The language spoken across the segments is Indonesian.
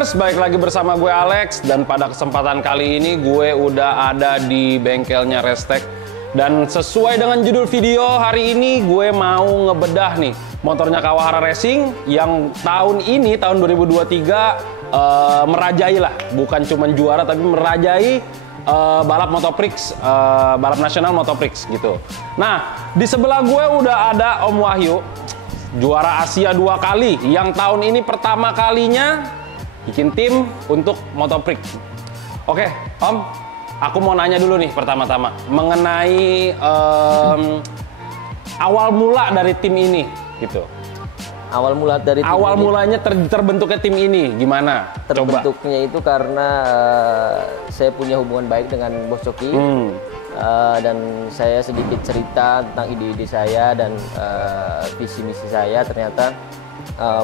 Racers, balik lagi bersama gue Alex. Dan pada kesempatan kali ini gue udah ada di bengkelnya Restek. Dan sesuai dengan judul video hari ini, gue mau ngebedah nih motornya Kawahara Racing yang tahun ini, tahun 2023 merajai lah. Bukan cuma juara tapi merajai balap Motoprix, balap nasional Motoprix gitu. Nah, di sebelah gue udah ada Om Wahyu, juara Asia 2 kali, yang tahun ini pertama kalinya bikin tim untuk Motoprix. Oke, Om, aku mau nanya dulu nih pertama-tama mengenai awal mula dari tim ini, gitu. Awal mula dari tim awal ini, mulanya terbentuknya tim ini gimana? terbentuknya itu karena saya punya hubungan baik dengan Bos Coki. Dan saya sedikit cerita tentang ide-ide saya dan visi misi saya. Ternyata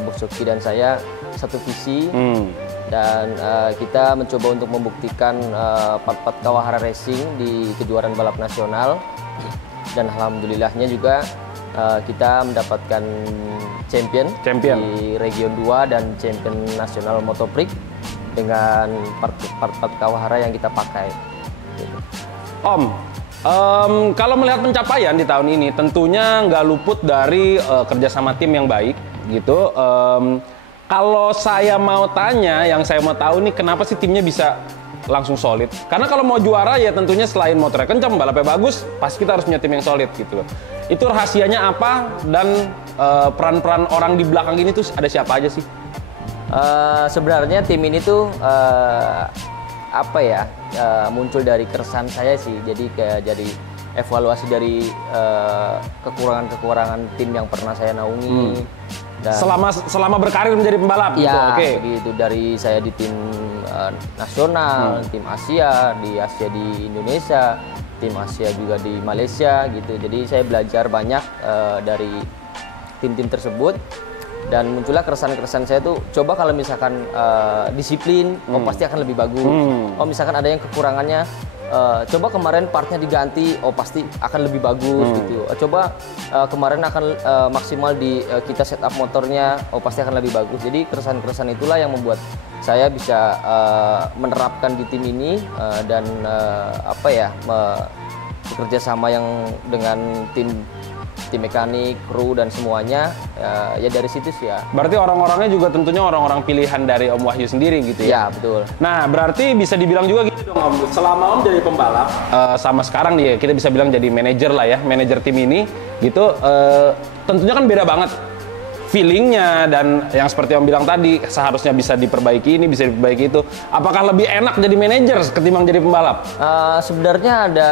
Bos Coki dan saya satu visi, dan kita mencoba untuk membuktikan part-part Kawahara Racing di kejuaraan balap nasional, dan alhamdulillahnya juga kita mendapatkan champion di Region 2 dan champion nasional Motoprix dengan part-part Kawahara yang kita pakai gitu. Om, kalau melihat pencapaian di tahun ini, tentunya nggak luput dari kerjasama tim yang baik, gitu. Kalau saya mau tanya, yang saya mau tahu nih, kenapa sih timnya bisa langsung solid? Karena kalau mau juara ya tentunya selain motornya kencang, balapnya bagus, pasti kita harus punya tim yang solid, gitu loh. Itu rahasianya apa, dan peran-peran orang di belakang ini tuh ada siapa aja sih? Sebenarnya tim ini tuh muncul dari keresahan saya sih. Jadi kayak jadi evaluasi dari kekurangan tim yang pernah saya naungi. Dan selama berkarir menjadi pembalap, gitu. Oke. Begitu, dari saya di tim nasional, tim Asia, di Indonesia, tim Asia juga di Malaysia, gitu. Jadi saya belajar banyak dari tim-tim tersebut. Dan muncullah keresahan-keresahan saya tuh, coba kalau misalkan disiplin, pasti akan lebih bagus. Misalkan ada yang kekurangannya, coba kemarin partnya diganti, pasti akan lebih bagus gitu. Coba kemarin akan maksimal di kita setup motornya, pasti akan lebih bagus. Jadi keresahan-keresahan itulah yang membuat saya bisa menerapkan di tim ini, dan bekerja sama yang dengan tim mekanik, kru, dan semuanya, ya dari situ sih ya. Berarti orang-orangnya juga tentunya orang-orang pilihan dari Om Wahyu sendiri, gitu ya? Ya, betul. Nah, berarti bisa dibilang juga gitu dong, Om. Selama Om jadi pembalap, sama sekarang nih, kita bisa bilang jadi manajer lah ya, manajer tim ini, gitu, tentunya kan beda banget feelingnya, dan yang seperti Om bilang tadi, seharusnya bisa diperbaiki ini, bisa diperbaiki itu. Apakah lebih enak jadi manajer ketimbang jadi pembalap? Sebenarnya ada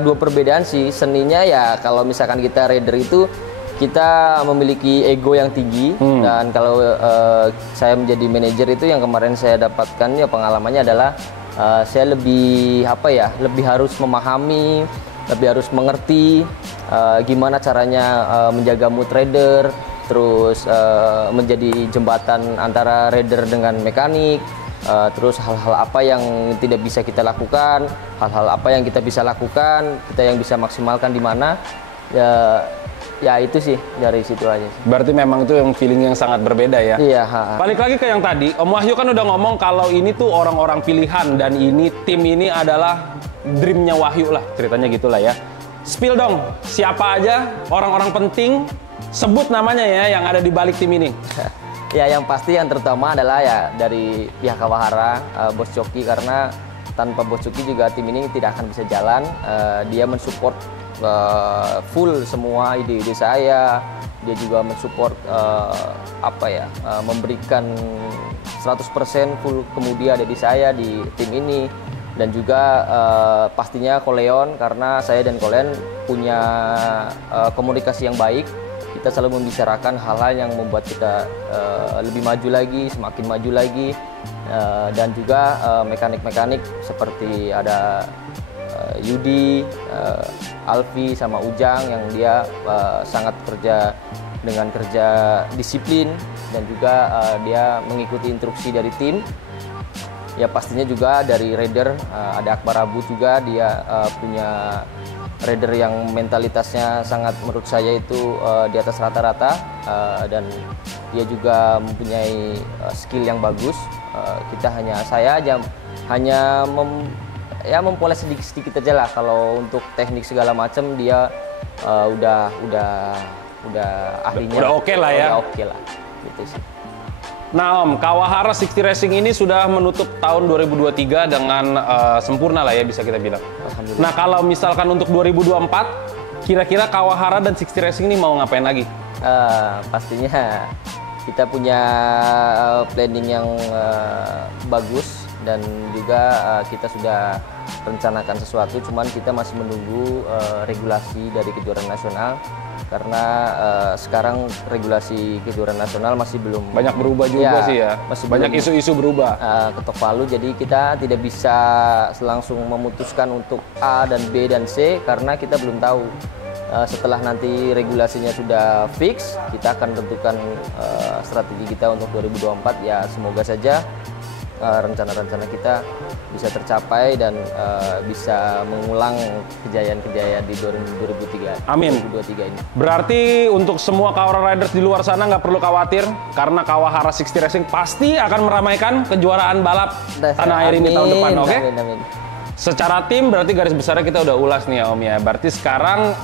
dua perbedaan sih. Seninya ya kalau misalkan kita rider itu kita memiliki ego yang tinggi, dan kalau saya menjadi manajer itu yang kemarin saya dapatkan ya pengalamannya adalah saya lebih lebih harus memahami, lebih harus mengerti gimana caranya menjaga mood rider, terus menjadi jembatan antara rider dengan mekanik, terus hal-hal apa yang tidak bisa kita lakukan, hal-hal apa yang kita bisa lakukan, kita yang bisa maksimalkan di mana, ya itu sih, dari situ aja sih. Berarti memang itu yang feeling yang sangat berbeda ya? Iya. Balik lagi ke yang tadi, Om Wahyu kan udah ngomong kalau ini tuh orang-orang pilihan, dan ini tim ini adalah dreamnya Wahyu lah, ceritanya gitulah ya. Spill dong, siapa aja orang-orang penting, sebut namanya ya, yang ada di balik tim ini. Ya, yang pasti yang terutama adalah ya dari pihak Kawahara, Bos Coki, karena tanpa Bos Coki juga tim ini tidak akan bisa jalan. Dia mensupport full semua ide-ide saya. Dia juga mensupport memberikan 100% full kemudi ada di saya di tim ini. Dan juga pastinya Koleon, karena saya dan Koleon punya komunikasi yang baik. Kita selalu membicarakan hal-hal yang membuat kita lebih maju lagi, semakin maju lagi. Dan juga mekanik-mekanik seperti ada Yudi, Alfi, sama Ujang, yang dia sangat dengan kerja disiplin, dan juga dia mengikuti instruksi dari tim. Ya pastinya juga dari rider, ada Akbar Abu juga, dia punya rider yang mentalitasnya sangat, menurut saya itu di atas rata-rata, dan dia juga mempunyai skill yang bagus. Saya aja hanya mempoles sedikit-sedikit aja lah. Kalau untuk teknik segala macam dia udah ahlinya. Udah oke lah ya. Udah oke lah, gitu sih. Nah Om, Kawahara 60 Racing ini sudah menutup tahun 2023 dengan sempurna lah ya, bisa kita bilang. Alhamdulillah. Nah kalau misalkan untuk 2024, kira-kira Kawahara dan 60 Racing ini mau ngapain lagi? Pastinya kita punya planning yang bagus, dan juga kita sudah rencanakan sesuatu, cuman kita masih menunggu regulasi dari kejuaraan nasional, karena sekarang regulasi kejuaraan nasional masih belum banyak berubah juga sih ya, masih banyak isu-isu berubah, ketok palu. Jadi kita tidak bisa langsung memutuskan untuk A dan B dan C karena kita belum tahu. Setelah nanti regulasinya sudah fix, kita akan tentukan strategi kita untuk 2024. Ya semoga saja rencana-rencana kita bisa tercapai dan bisa mengulang kejayaan-kejayaan di 2023. Amin. 2023 ini. Berarti untuk semua Kawahara Riders di luar sana nggak perlu khawatir, karena Kawahara 60 Racing pasti akan meramaikan kejuaraan balap tanah air ini tahun depan, oke? Amin, amin. Secara tim berarti garis besarnya kita udah ulas nih ya Om ya. Berarti sekarang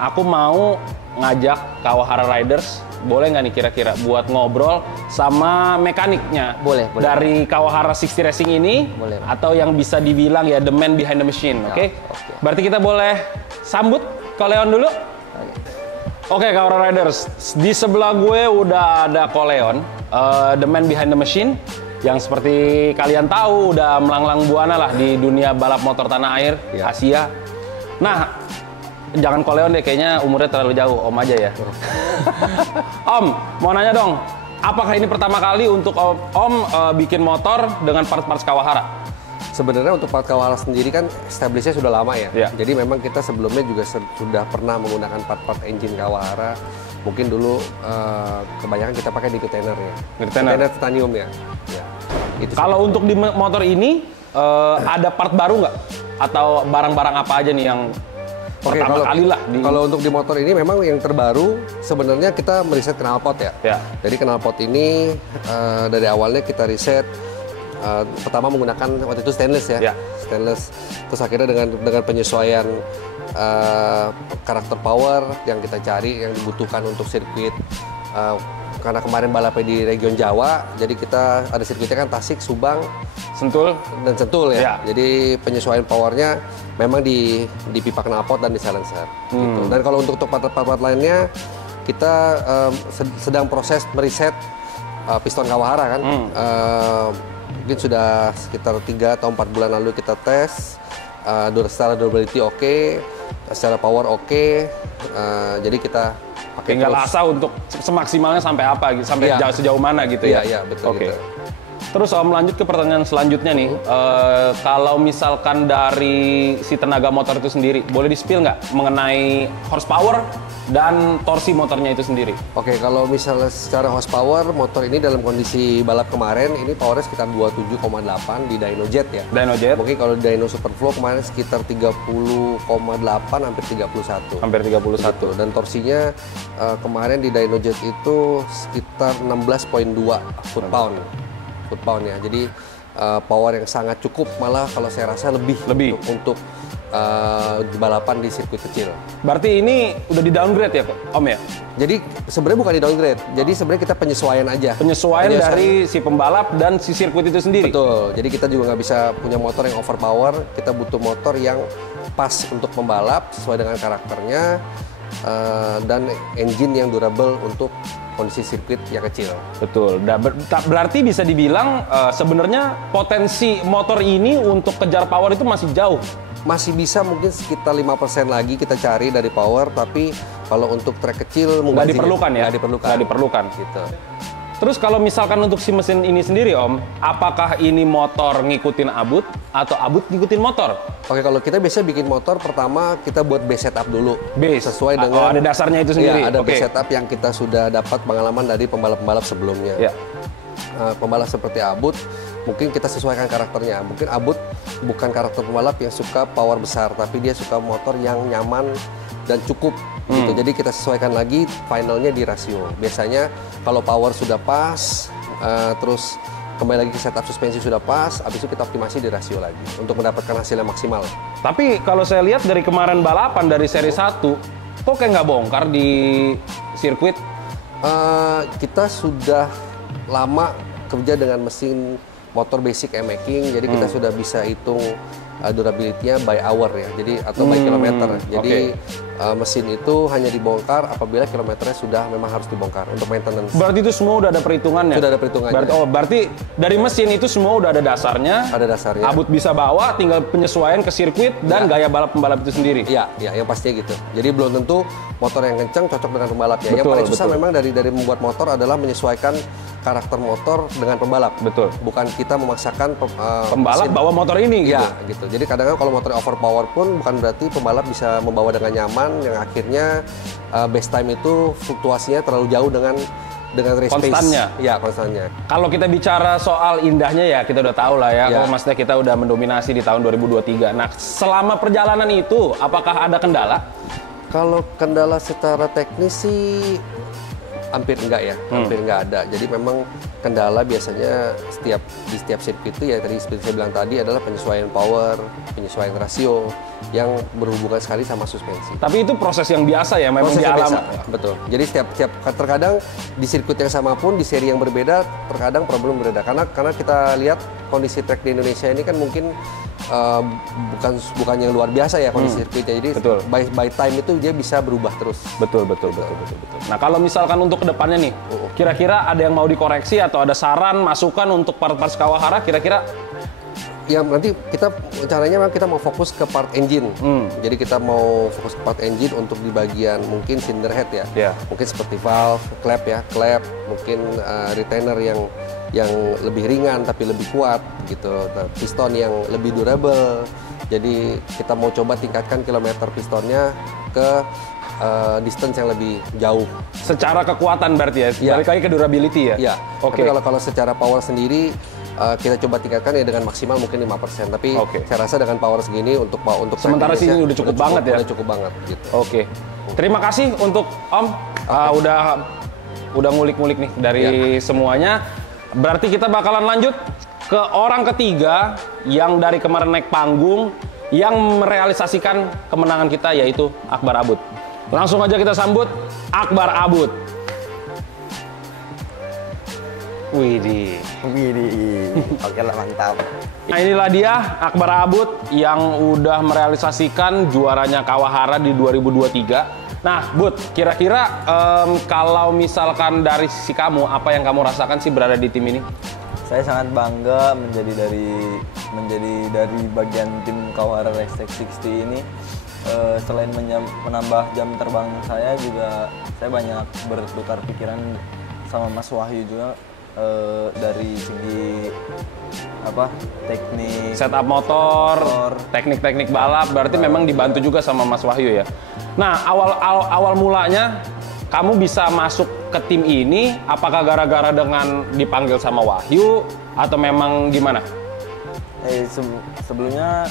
aku mau ngajak Kawahara Riders, boleh nggak nih kira-kira buat ngobrol sama mekaniknya? Boleh. Dari Kawahara 60 Racing ini, boleh. Atau yang bisa dibilang ya the man behind the machine, oke? Oke. Berarti kita boleh sambut Koleon dulu. Oke, Kawahara Riders, di sebelah gue udah ada Koleon, the man behind the machine, yang seperti kalian tahu udah melanglang buana lah di dunia balap motor tanah air, Asia. Nah, jangan Koleon deh, kayaknya umurnya terlalu jauh, Om aja ya. Om, mau nanya dong, apakah ini pertama kali untuk Om bikin motor dengan part-part Kawahara? Sebenarnya untuk part Kawahara sendiri kan establishnya sudah lama ya. Ya. Jadi memang kita sebelumnya juga sudah pernah menggunakan part-part engine Kawahara. Mungkin dulu kebanyakan kita pakai di container ya. Container titanium ya. Itu kalau untuk di motor ini ada part baru nggak? Atau barang-barang apa aja nih yang pertama kali lah? Kalau untuk di motor ini memang yang terbaru sebenarnya kita meriset knalpot ya. Jadi knalpot ini dari awalnya kita riset. Pertama menggunakan waktu itu stainless ya, stainless. Terus akhirnya dengan penyesuaian karakter power yang kita cari, yang dibutuhkan untuk sirkuit. Karena kemarin balapnya di region Jawa, jadi kita ada sirkuitnya kan Tasik, Subang, Sentul dan Sentul ya. Jadi penyesuaian powernya memang di pipa knalpot dan di silencer. Gitu. Dan kalau untuk part-part lainnya kita sedang proses meriset piston Kawahara kan. Mungkin sudah sekitar 3 atau 4 bulan lalu kita tes, secara durability oke, secara power oke, jadi kita pakai tinggal asah untuk semaksimalnya sampai apa, sampai sejauh mana gitu ya? Iya, betul. Oke. Terus Om lanjut ke pertanyaan selanjutnya nih, kalau misalkan dari si tenaga motor itu sendiri, boleh di-spill nggak mengenai horsepower dan torsi motornya itu sendiri? Oke, kalau misalnya secara horsepower, motor ini dalam kondisi balap kemarin, ini powernya sekitar 27,8 di Dyno Jet ya. Dyno Jet? Mungkin kalau di Dyno Superflow kemarin sekitar 30,8, hampir 31. Hampir 31. Gitu. Dan torsinya kemarin di Dyno Jet itu sekitar 16,2 foot-pound ya. Jadi power yang sangat cukup, malah kalau saya rasa lebih. Untuk balapan di sirkuit kecil. Berarti ini udah di downgrade ya Om ya? Jadi sebenarnya bukan di downgrade. Jadi sebenarnya kita penyesuaian aja. Penyesuaian dari si pembalap dan si sirkuit itu sendiri. Betul. Jadi kita juga nggak bisa punya motor yang overpower. Kita butuh motor yang pas untuk pembalap sesuai dengan karakternya, dan engine yang durable untuk kondisi sirkuit yang kecil. Betul. Berarti bisa dibilang sebenarnya potensi motor ini untuk kejar power itu masih jauh. Masih bisa mungkin sekitar 5% lagi kita cari dari power, tapi kalau untuk trek kecil nggak diperlukan ya? Nggak diperlukan. Gitu. Terus kalau misalkan untuk si mesin ini sendiri Om, apakah ini motor ngikutin abut atau abut ngikutin motor? Oke, kalau kita biasa bikin motor, pertama kita buat base setup dulu. Base? Sesuai dengan... ada dasarnya itu sendiri? Ya, ada base setup yang kita sudah dapat pengalaman dari pembalap-pembalap sebelumnya. Ya. Pembalap seperti Abut, mungkin kita sesuaikan karakternya. Mungkin Abut bukan karakter pembalap yang suka power besar, tapi dia suka motor yang nyaman dan cukup gitu. Jadi kita sesuaikan lagi finalnya di rasio. Biasanya kalau power sudah pas, terus kembali lagi ke setup suspensi sudah pas, habis itu kita optimasi di rasio lagi untuk mendapatkan hasil yang maksimal. Tapi kalau saya lihat dari kemarin balapan dari seri 1, kok kayak nggak bongkar di sirkuit? Kita sudah lama kerja dengan mesin motor basic e-making, jadi kita sudah bisa hitung durability-nya by hour ya, jadi atau by kilometer. Jadi mesin itu hanya dibongkar apabila kilometernya sudah memang harus dibongkar untuk maintenance. Berarti itu semua udah ada perhitungannya? Sudah ada perhitungannya. Berarti dari mesin itu semua udah ada dasarnya. Ada dasarnya. Abut bisa bawa, tinggal penyesuaian ke sirkuit dan gaya balap pembalap itu sendiri. Iya, yang pastinya gitu. Jadi belum tentu motor yang kencang cocok dengan pembalapnya. Yang paling susah memang dari membuat motor adalah menyesuaikan karakter motor dengan pembalap. Betul. Bukan kita memaksakan pembalap bawa motor ini gitu. Iya, gitu. Jadi kadang-kadang kalau motornya overpower pun bukan berarti pembalap bisa membawa dengan nyaman, yang akhirnya base time itu fluktuasinya terlalu jauh dengan race konstannya. Pace. Iya, konstannya. Kalau kita bicara soal indahnya ya kita udah tahu lah ya. Ya. Kalau maksudnya kita udah mendominasi di tahun 2023. Nah, selama perjalanan itu apakah ada kendala? Kalau kendala secara teknis sih hampir enggak ya, hampir enggak ada. Jadi memang kendala biasanya di setiap sirkuit itu ya tadi seperti saya bilang tadi adalah penyesuaian power, penyesuaian rasio yang berhubungan sekali sama suspensi. Tapi itu proses yang biasa ya, memang di alam. Betul. Jadi setiap terkadang di sirkuit yang sama pun di seri yang berbeda terkadang problem berbeda karena kita lihat kondisi track di Indonesia ini kan mungkin bukan yang luar biasa ya kondisi sirkuitnya. Jadi by time itu dia bisa berubah terus. Betul. Nah, kalau misalkan untuk kedepannya nih, kira-kira ada yang mau dikoreksi atau ada saran, masukan untuk part-part Kawahara kira-kira? Ya nanti kita rencananya memang kita mau fokus ke part engine. Jadi kita mau fokus ke part engine untuk di bagian mungkin cylinder head ya. Mungkin seperti valve, clap, mungkin retainer yang lebih ringan tapi lebih kuat gitu. Nah, piston yang lebih durable. Jadi kita mau coba tingkatkan kilometer pistonnya ke distance yang lebih jauh. Secara kekuatan berarti ya? Balik lagi ke durability ya? Iya. Tapi kalau secara power sendiri kita coba tingkatkan ya dengan maksimal mungkin 5%. Tapi saya rasa dengan power segini untuk sementara sini udah cukup banget ya? Udah cukup banget gitu. Terima kasih untuk Om. Udah ngulik-ngulik nih dari semuanya. Berarti kita bakalan lanjut ke orang ketiga yang dari kemarin naik panggung yang merealisasikan kemenangan kita, yaitu Akbar Abud. Langsung aja kita sambut Akbar Abud. Widih. Oke lah, mantap. Nah, inilah dia Akbar Abud yang udah merealisasikan juaranya Kawahara di 2023. Nah, Bud, kira-kira kalau misalkan dari sisi kamu, apa yang kamu rasakan sih berada di tim ini? Saya sangat bangga menjadi dari bagian tim Kawahara Race Tech 60 ini. Selain menambah jam terbang saya juga, saya banyak bertukar pikiran sama Mas Wahyu juga dari segi teknik setup motor, teknik-teknik balap, berarti memang dibantu juga sama Mas Wahyu ya. Nah, awal mulanya kamu bisa masuk ke tim ini, apakah gara-gara dengan dipanggil sama Wahyu atau memang gimana? Sebelumnya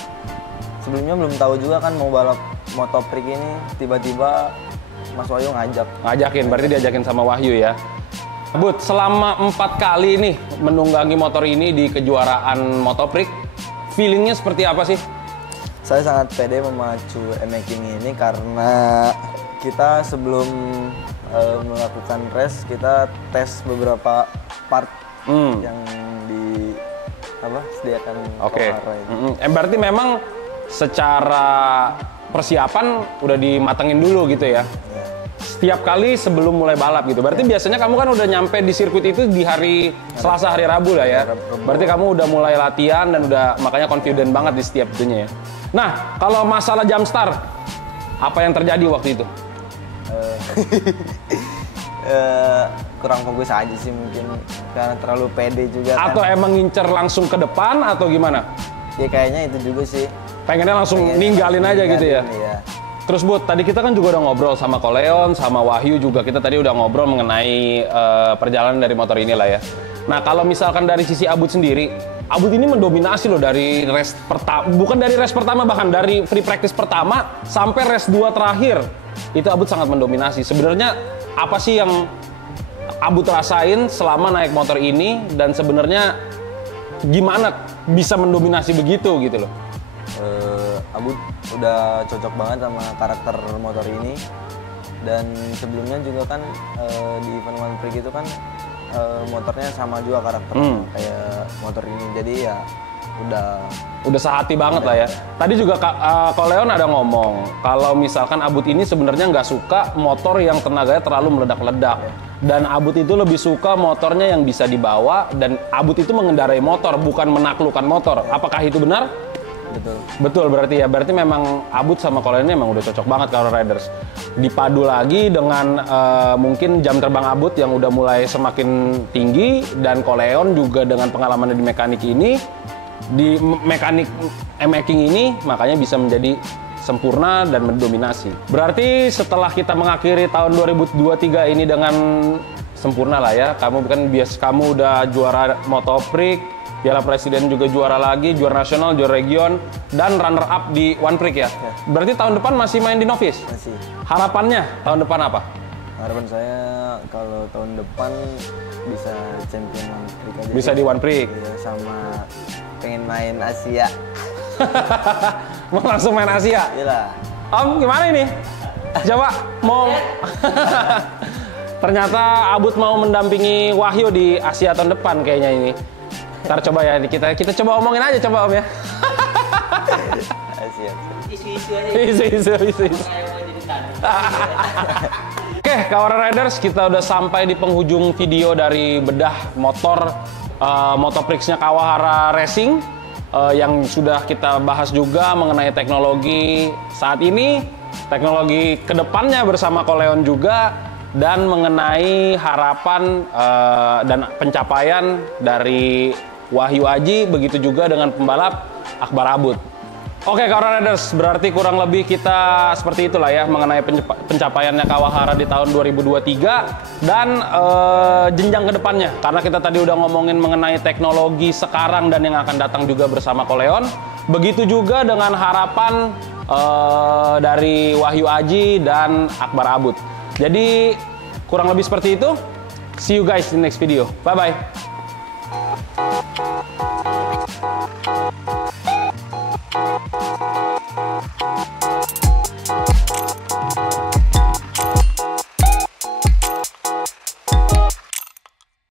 belum tahu juga kan mau balap Motoprik ini, tiba-tiba Mas Wahyu ngajakin, berarti diajakin sama Wahyu ya. Bud, selama 4 kali nih menunggangi motor ini di kejuaraan Motoprik, feelingnya seperti apa sih? Saya sangat pede memacu e-making ini karena kita sebelum melakukan race, kita tes beberapa part yang disediakan Kawahara ini. Berarti memang secara persiapan udah dimatengin dulu gitu ya? Setiap kali sebelum mulai balap gitu. Berarti biasanya kamu kan udah nyampe di sirkuit itu di hari Selasa, hari Rabu lah ya. Berarti kamu udah mulai latihan dan udah makanya confident banget di setiap itunya ya. Nah, kalau masalah jam start, apa yang terjadi waktu itu? Kurang fokus aja sih mungkin karena terlalu pede juga. Atau emang ngincer langsung ke depan atau gimana? Ya kayaknya itu juga sih. Pengennya langsung ninggalin aja gitu ya? Iya. Terus Bud, tadi kita kan juga udah ngobrol sama Koleon, sama Wahyu juga. Kita tadi udah ngobrol mengenai perjalanan dari motor ini lah ya. Nah, kalau misalkan dari sisi Abud sendiri, Abut ini mendominasi loh dari race pertama, bukan dari race pertama, bahkan dari free practice pertama sampai race 2 terakhir. Itu Abut sangat mendominasi. Sebenarnya apa sih yang Abut rasain selama naik motor ini, dan sebenarnya gimana bisa mendominasi begitu gitu loh? Abut udah cocok banget sama karakter motor ini, dan sebelumnya juga kan di event One Prix itu kan motornya sama juga karakternya kayak motor ini, jadi ya udah sehati banget lah ya. Tadi juga Ko Leon ada ngomong kalau misalkan Abut ini sebenarnya nggak suka motor yang tenaganya terlalu meledak-ledak, dan Abut itu lebih suka motornya yang bisa dibawa, dan Abut itu mengendarai motor bukan menaklukkan motor. Apakah itu benar? Betul berarti ya. Berarti memang Abut sama Ko Leon ini memang udah cocok banget kalau riders. Dipadu lagi dengan mungkin jam terbang Abut yang udah mulai semakin tinggi, dan Ko Leon juga dengan pengalamannya di mekanik ini, di mekanik making ini, makanya bisa menjadi sempurna dan mendominasi. Berarti setelah kita mengakhiri tahun 2023 ini dengan sempurna lah ya. Kamu udah juara Motoprix, Piala Presiden juga juara lagi, juara nasional, juara region, dan runner up di One Prix ya. Berarti tahun depan masih main di novice? Masih. Harapannya tahun depan apa? Harapan saya kalau tahun depan bisa champion One Prix aja. Bisa di One Prix? Iya, sama pengen main Asia. Mau langsung main Asia? Iyalah. Om, gimana ini? Coba mau... Ternyata Abut mau mendampingi Wahyu di Asia tahun depan kayaknya ini. Ntar coba ya, kita coba omongin aja coba Om ya. Siap. Isu-isu aja. Isu-isu. Oke, kawan riders, kita udah sampai di penghujung video dari bedah motor Motoprix-nya Kawahara Racing, yang sudah kita bahas juga mengenai teknologi saat ini, teknologi kedepannya bersama Ko Leon juga, dan mengenai harapan dan pencapaian dari Wahyu Aji, begitu juga dengan pembalap Akbar Abut. Oke, kawan riders, berarti kurang lebih kita seperti itulah ya mengenai pencapaiannya Kawahara di tahun 2023 dan jenjang kedepannya. Karena kita tadi udah ngomongin mengenai teknologi sekarang dan yang akan datang juga bersama Ko Leon. Begitu juga dengan harapan dari Wahyu Aji dan Akbar Abut. Jadi kurang lebih seperti itu. See you guys in the next video. Bye-bye.